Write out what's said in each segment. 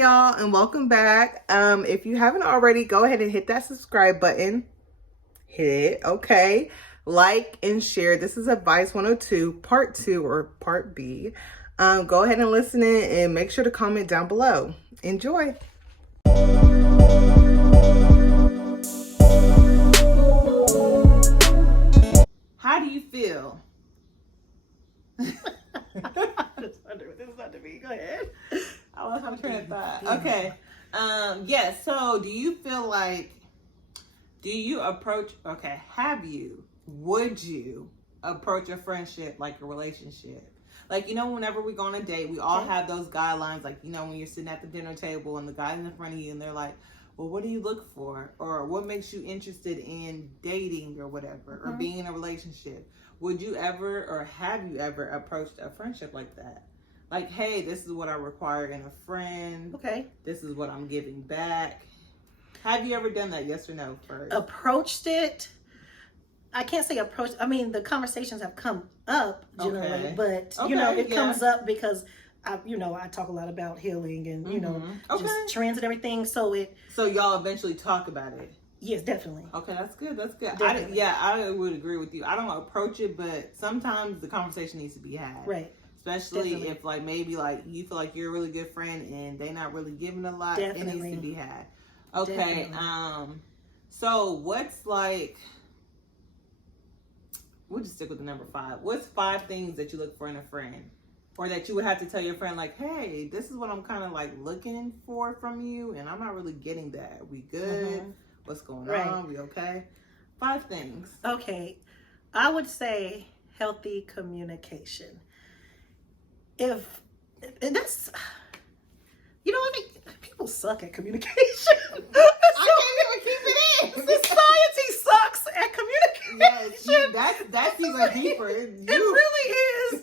y'all, and welcome back. If you haven't already, go ahead and hit that subscribe button. Hit it, okay. Like and share. This is Advice 102, Part 2 or Part B. Go ahead and listen in and make sure to comment down below. Enjoy. How do you feel? This is under me. Go ahead. I was on train of thought. Okay. So do you feel like, would you approach a friendship like a relationship? Like, whenever we go on a date, we all have those guidelines. Like, when you're sitting at the dinner table and the guy's in front of you and they're like, well, what do you look for? Or what makes you interested in dating or whatever, or being in a relationship? Would you ever, or have you ever approached a friendship like that? Like, hey, this is what I require in a friend. Okay. This is what I'm giving back. Have you ever done that? Yes or no first? Approached it. I can't say approach. I mean, the conversations have come up generally, but it comes up because I talk a lot about healing and just trends and everything. So y'all eventually talk about it. Yes, definitely. Okay, that's good. Definitely. I would agree with you. I don't approach it, but sometimes the conversation needs to be had. Right. Especially if maybe you feel like you're a really good friend and they're not really giving a lot. Definitely. It needs to be had. Okay. Definitely. So what's we'll just stick with the number 5. What's 5 things that you look for in a friend? Or that you would have to tell your friend, like, hey, this is what I'm kind of looking for from you, and I'm not really getting that. We good? What's going on? We okay? 5 things. Okay. I would say healthy communication. I think people suck at communication. I can't even keep it in. Society sucks at communication. Yes, that's even deeper. It really is.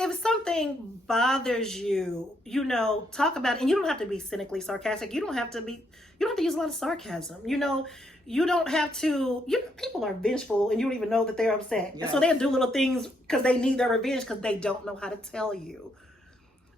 If something bothers you, talk about it, and you don't have to be cynically sarcastic. You don't have to use a lot of sarcasm. You don't have to. People are vengeful, and you don't even know that they're upset. Yes. And so they'll do little things because they need their revenge because they don't know how to tell you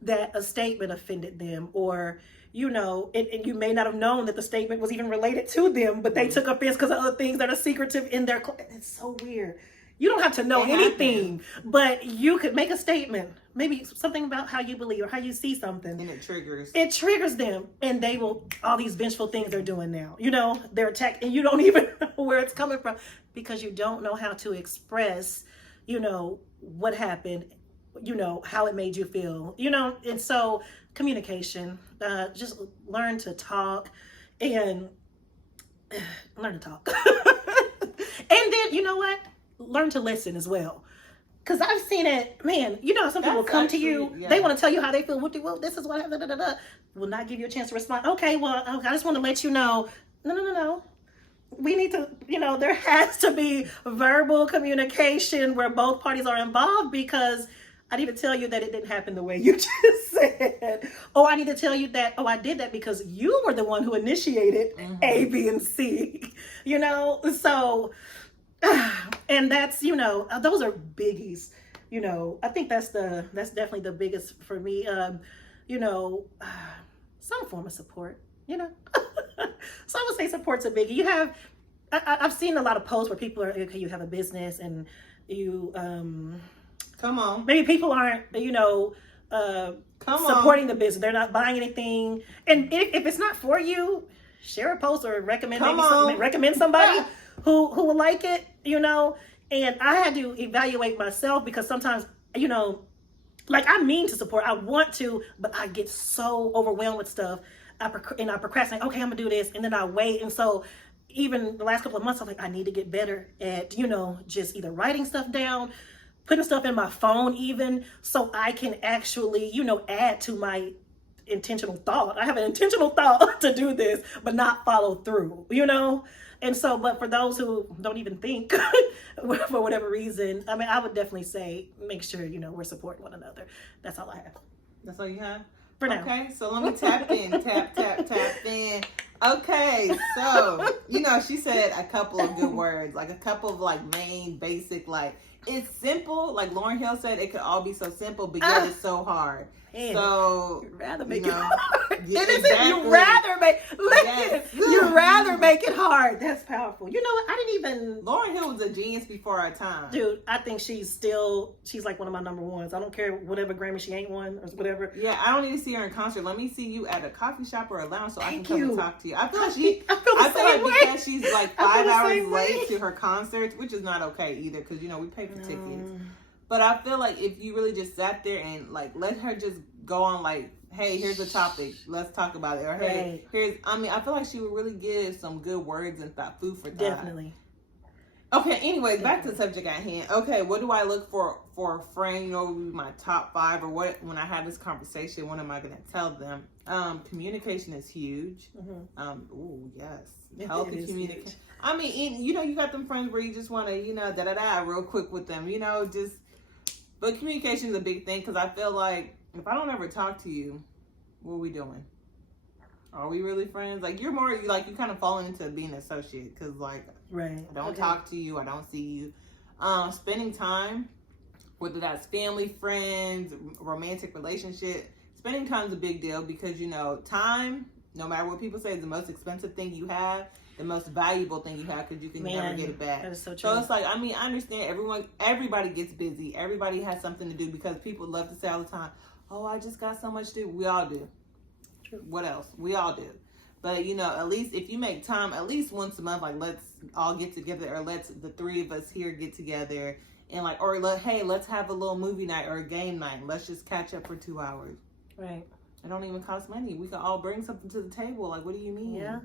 that a statement offended them, or and you may not have known that the statement was even related to them, but they took offense because of other things that are secretive in their. It's so weird. You don't have to know anything, but you could make a statement, maybe something about how you believe or how you see something. And it triggers. It triggers them, and they will, all these vengeful things they're doing now. They're attacked, and you don't even know where it's coming from because you don't know how to express, what happened, how it made you feel, and so communication, just learn to talk and learn to talk. And then, you know what? Learn to listen as well. Because I've seen it, man, some people come to you, they want to tell you how they feel. Well, this is what happened, will not give you a chance to respond. Okay, well, I just want to let you know. No. We need to, there has to be verbal communication where both parties are involved, because I need to tell you that it didn't happen the way you just said. Oh, I need to tell you that, I did that because you were the one who initiated A, B, and C, so... And that's, those are biggies, I think that's definitely the biggest for me. Some form of support, So I would say support's a biggie. I've seen a lot of posts where people are, okay, you have a business and you, come on, maybe people aren't, supporting the business. They're not buying anything. And if it's not for you, share a post or recommend somebody who will like it, and I had to evaluate myself because sometimes, I mean to support, I want to, but I get so overwhelmed with stuff. I procrastinate. Okay, I'm gonna do this, and then I wait. And so even the last couple of months, I'm like, I need to get better at, just either writing stuff down, putting stuff in my phone even, so I can actually, add to my intentional thought. I have an intentional thought to do this, but not follow through, And so, but for those who don't even think for whatever reason, I would definitely say, make sure, we're supporting one another. That's all I have. That's all you have? For now. Okay, so let me tap in. tap in. Okay, so, she said a couple of good words, a couple of main basic, it's simple. Like Lauryn Hill said, it could all be so simple, but yet it's so hard. Man, So you'd rather make you it know, hard. yeah, It isn't. exactly. You rather make. Listen, Yes. you rather make it hard. That's powerful. You know what? I didn't even. Lauryn Hill was a genius before our time. Dude, I think she's like one of my number ones. I don't care whatever Grammy she ain't won or whatever. Yeah, I don't need to see her in concert. Let me see you at a coffee shop or a lounge so I can Thank come you. and talk to you. I feel like I feel like way. because she's like I 5 feel the hours same way. late to her concerts, which is not okay either because, you know, we pay for tickets. But I feel like if you really just sat there and like let her just go on like, hey, here's a topic, let's talk about it. Or hey, I feel like she would really give some good words and food for thought. Definitely. Okay, anyways, back to the subject at hand. Okay, what do I look for a friend? You know, would be my top 5 or what? When I have this conversation, what am I going to tell them? Communication is huge. Oh, yes. Healthy communication. I mean, you know, you got them friends where you just want to, you know, real quick with them, you know, but communication is a big thing because I feel like if I don't ever talk to you, what are we doing? Are we really friends? Like, you're more, like, you kind of falling into being an associate because, like, right. I don't talk to you. I don't see you. Spending time, whether that's family, friends, romantic relationship, spending time is a big deal because, you know, time, no matter what people say, is the most expensive thing you have, the most valuable thing you have because you can never get it back. That is so true. So it's like, I mean, I understand everybody gets busy. Everybody has something to do because people love to say all the time, oh, I just got so much to do. We all do. True. What else? We all do. But, you know, at least if you make time, at least once a month, like, let's all get together or let's the 3 of us here get together and like, or hey, let's have a little movie night or a game night. Let's just catch up for 2 hours. Right. It don't even cost money. We can all bring something to the table. Like, what do you mean? Yeah.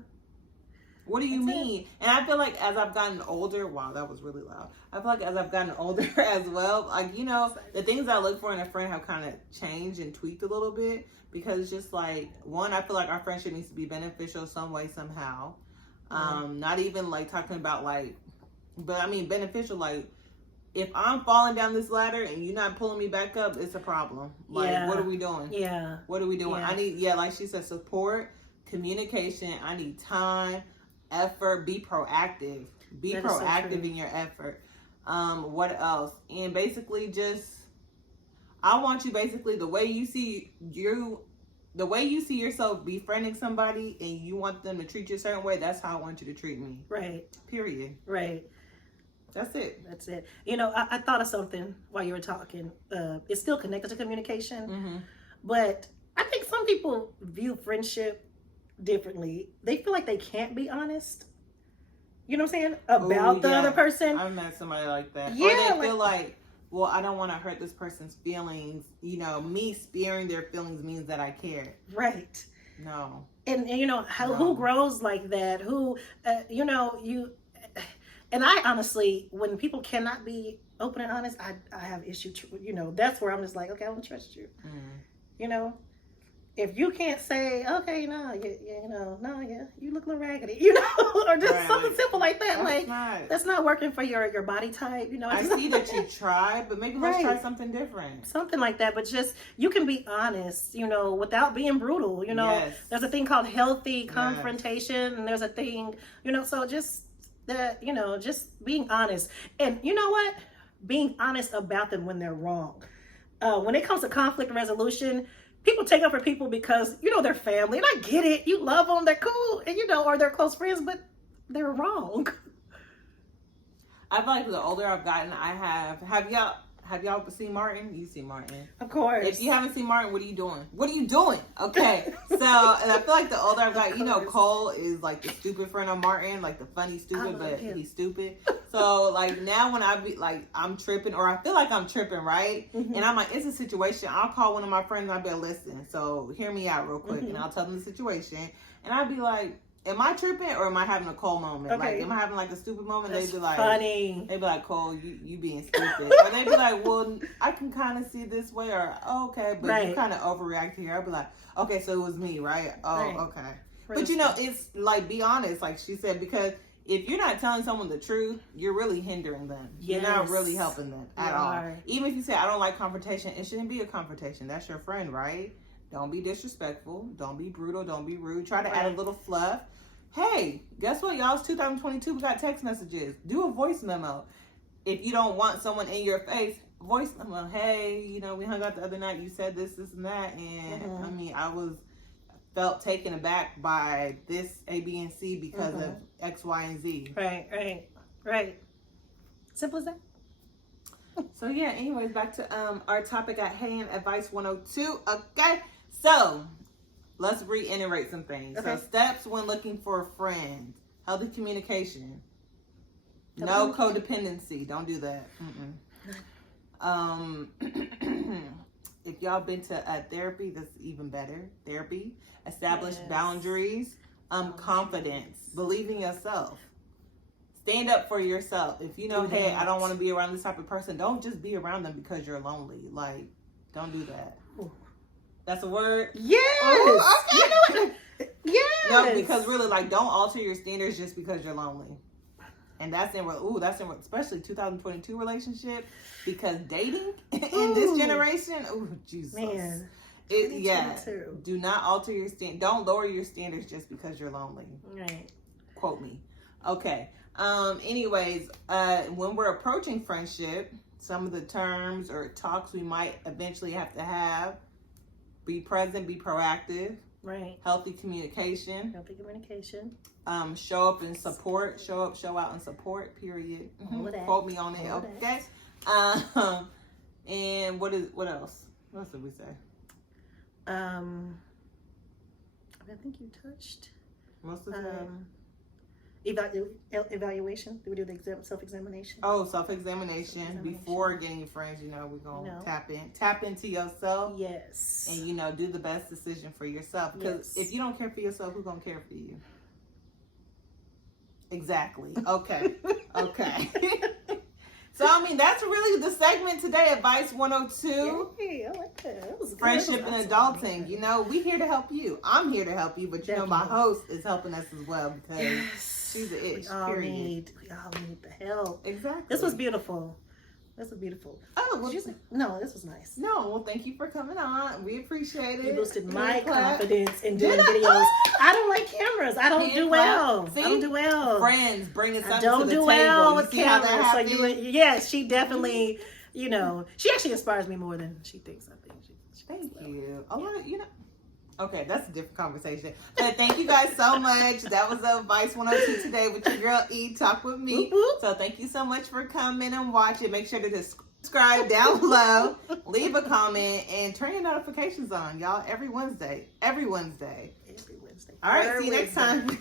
What do you mean? And I feel like as I've gotten older, wow, that was really loud. I feel like as I've gotten older as well, like, you know, the things I look for in a friend have kind of changed and tweaked a little bit because it's just like, one, I feel like our friendship needs to be beneficial some way, somehow. Not even like talking about like, but I mean beneficial, like if I'm falling down this ladder and you're not pulling me back up, it's a problem. Like, what are we doing? Yeah. What are we doing? Yeah. I need, like she said, support, communication. I need time, effort, be proactive. Be proactive in your effort. What else? And basically just, I want you basically the way you see yourself befriending somebody and you want them to treat you a certain way, that's how I want you to treat me. Right. Period. Right. That's it. That's it. You know, I thought of something while you were talking. It's still connected to communication, but I think some people view friendship differently. They feel like they can't be honest. You know what I'm saying? About the other person. I've met somebody like that. Yeah, or they feel like, well, I don't want to hurt this person's feelings. You know, me sparing their feelings means that I care. Right. No. And you know, who grows like that? Who, you know, you... And I honestly, when people cannot be open and honest, I have issue. You know, that's where I'm just like, okay, I don't trust you. You know, if you can't say, okay, no, you look a little raggedy, you know, or just something simple like that. That's not working for your body type. You know, I see that you tried, but maybe let's try something different. Something like that, but just you can be honest, you know, without being brutal. You know, there's a thing called healthy confrontation, and there's a thing, you know, so just. That, you know, just being honest. And you know what? Being honest about them when they're wrong. When it comes to conflict resolution, people take up for people because, you know, they're family. And I get it. You love them. They're cool. And, you know, or they're close friends, but they're wrong. I feel like the older I've gotten, have y'all seen Martin? You see Martin. Of course. If you haven't seen Martin, what are you doing? What are you doing? Okay. So, and I feel like the older I've got, you know, Cole is like the stupid friend of Martin, like the funny stupid, but he's stupid. So, like, now when I be like, I'm tripping, or I feel like I'm tripping, right? And I'm like, it's a situation. I'll call one of my friends and I'll be like, listen, so hear me out real quick. And I'll tell them the situation. And I'll be like, am I tripping or am I having a Cole moment? Okay. Like, am I having like a stupid moment? That's they'd be like, funny. They'd be like, Cole, you being stupid. Or they'd be like, well, I can kind of see this way, or okay, but you kind of overreact here. I'd be like, okay, so it was me, right? Oh, okay. But you know, it's like, be honest, like she said, because if you're not telling someone the truth, you're really hindering them. You're not really helping them at all. Even if you say, I don't like confrontation, it shouldn't be a confrontation. That's your friend, right? Don't be disrespectful. Don't be brutal. Don't be rude. Try to add a little fluff. Hey, guess what, y'all? It's 2022. We got text messages. Do a voice memo. if you don't want someone in your face, voice them. Well, hey, you know, we hung out the other night. You said this, and that, and I mean, felt taken aback by this A, B, and C because of X, Y, and Z. Right. Simple as that. So yeah, anyways, back to our topic at hand, advice 102. Okay, so let's reiterate some things. Okay. So steps when looking for a friend: healthy communication, no codependency. Don't do that. If y'all been to therapy, that's even better. Therapy, establish boundaries, confidence, believe in yourself. Stand up for yourself. If you know, hey, I don't want to be around this type of person, don't just be around them because you're lonely. Like, don't do that. Ooh. That's a word? Yes. Ooh, okay. You know what? Yes. No, because really, like, don't alter your standards just because you're lonely. And that's in especially 2022 relationship, because dating in this generation, Jesus. Man. Do not alter your don't lower your standards just because you're lonely. Right. Quote me. Okay. Anyways, when we're approaching friendship, some of the terms or talks we might eventually have to have: be present, be proactive. Right. Healthy communication. Show up and support. Show out and support. Period. Quote me on it. Okay. And what else? What else did we say? I think you touched most of the evaluation. Do we do the self-examination? Oh, self-examination. Before getting friends, you know, we're gonna tap into yourself. Yes. And, you know, do the best decision for yourself. Because if you don't care for yourself, who's gonna care for you? Exactly. Okay. So, I mean, that's really the segment today, Advice 102. Yay, I like that. That was good. Friendship and adulting. You know, we're here to help you. I'm here to help you, but you know, my host is helping us as well because she's the itch. We all need the help. Exactly. This was beautiful. Oh, well, no, this was nice. No, well, thank you for coming on. We appreciate it. You boosted my confidence in doing videos. I don't like cameras. I don't do well. See? I don't do well. Friends bringing something to the table. I don't do well with cameras. So yes, she definitely, you know, she actually inspires me more than she thinks. I think. Thank you. A lot, you know. Okay, that's a different conversation. But thank you guys so much. That was Advice 102 today with your girl E. Talk with me. Whoop, whoop. So thank you so much for coming and watching. Make sure to subscribe down below, leave a comment, and turn your notifications on, y'all. Every Wednesday. All right, see you next time.